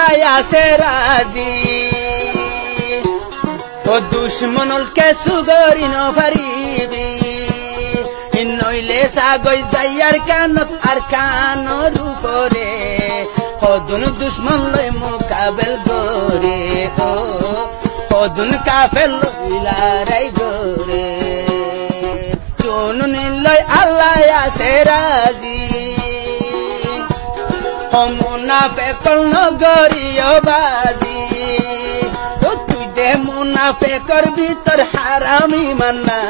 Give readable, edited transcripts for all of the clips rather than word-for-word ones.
আল্লাহ আছে রাজি ও দুশ্মনল কে সুগরি ন পারিবি নইলে সাগই যাইয়ার কানত আর কানর উপরে হদুন দুশ্মন লই মোকাবেল করে ও হদুন কাফেল লইলারাই গোরে চুন নিলই আল্লাহ আছে রাজি মুনাফেকর নগরীয় বাজি তো তুই দে মুনাফেকর ভিতর হারামি মান্না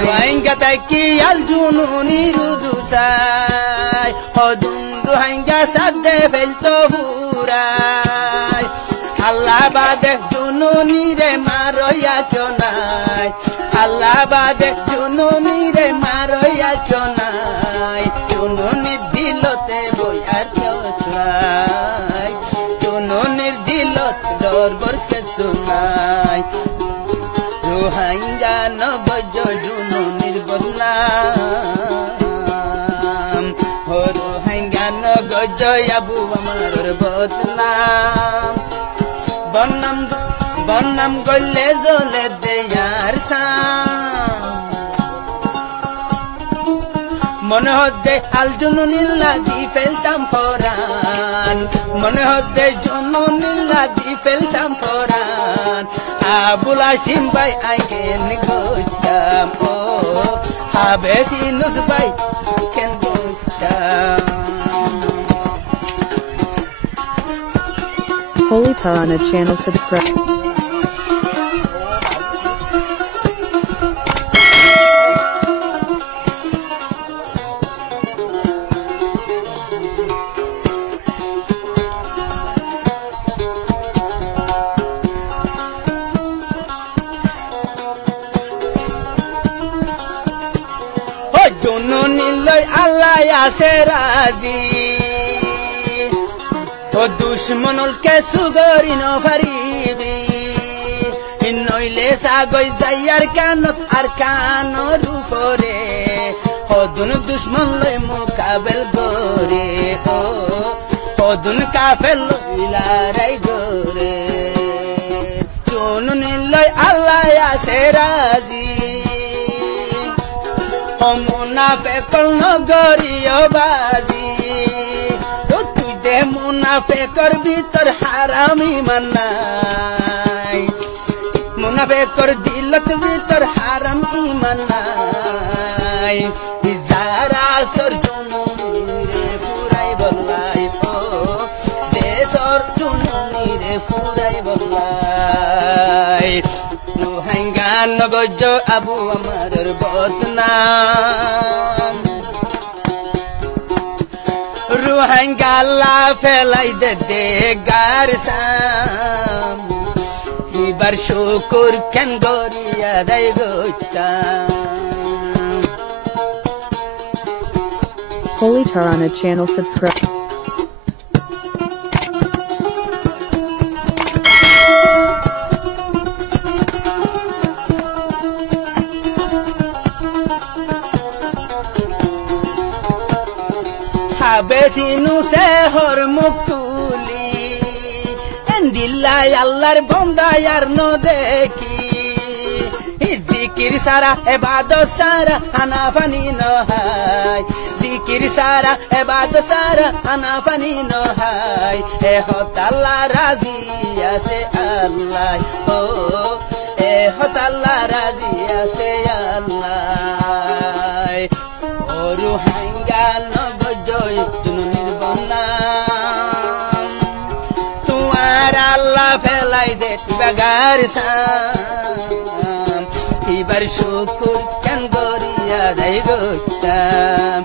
রোহিঙ্গা তাকি আল জুনুনি রুদুসাই হদুন রোহিঙ্গা সাদে ফেলতো হুরাই আল্লাহ বাদে জুনুনি রে মারইয়া চনাই আল্লাহ বাদে জুনুনি রে মারইয়া চনাই জুনুনি দিলতে বইয়ার চনাই জুনুনির দিলত দরবার কে শোনাই রোহিঙ্গা নগজ জুনুনির বদনাম ও রোহিঙ্গা নগজ আবু আমার বদনাম বন্নাম বন্নাম গলে জলে দেয়ার সাম মনে হতে আল জুনুনিল্লা দি ফেলতাম ফরান মনে হতে জুনুনিল্লা দি ফেলতাম ফরান আবুল হাশিম ভাই আইকেন গোটাম ও হাবেসি নুস ভাই কেন গোটাম Holy Tarana channel subscribe. জুনুনিলই আল্লাহ আছে রাজি ও দুশ্মনল কে সুগরি ন পারিবি নইলে সাগই যাইয়ার কানত আর কানর উপরে হদুন দুশ্মন লই মোকাবেল করে ও হদুন কাফেল লইলারাই গোরে জুনুনিলই আল্লাহ আছে রাজি মুনাফেকর নগরীয় বাজি তো তুই দে মুনাফেকর ভিতর হারামি মান্নাই মুনাফেকর দিলত ভিতর হারাম ইমান নাই যারা সর জুনুনি রে ফুরাই বললাই ও যে সর জুনুনি রে ফুরাই বললাই রোহিঙ্গা নগজ আবু আমার বদনাম রোহিঙ্গা লা ফেলাই দে গার সাম এবার শুকুর কেন গরিয়া দেয় গোটাম Holy Tarana channel subscribe. Habesinu se hor muktuli endillay allar bonda yar no dekhi zikir sara ibadat sara anafani no hay zikir sara ibadat sara anafani no hay e hotalla razi ase allah oh e hotalla razi ase allah oru hangal no gojoy tununir bonnam tuar allah felai de bagar sam ibar shukur kan goriya dai gotam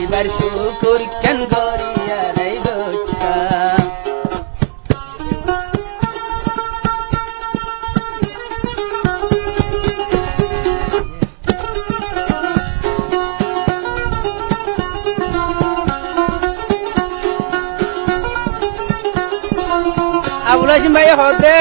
ibar shukur kan goriya dai gotam Abul Hasim bhai hote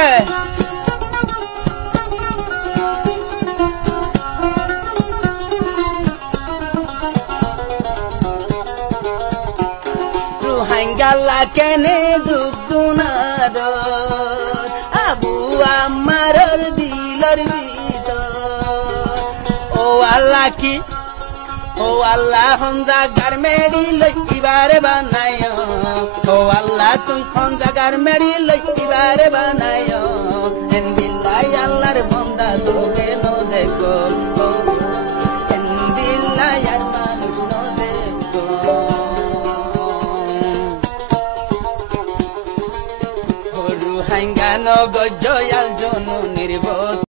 Ruhangala kene dugdun অনাদর Abu আমারর দিলর ভিতর ও আল্লাহ কি ও আল্লাহ হন্দা গার Mary লইবারে বানায় ও আল্লাহ তুই হন্দা গার Mary লইবারে বানায় হিন্দিল্লাই আল্লাহর বন্দা সোগে no দেখো হিন্দিল্লাই আর মানুষ নো দেখো হরু হাঙ্গা নো গজয়াল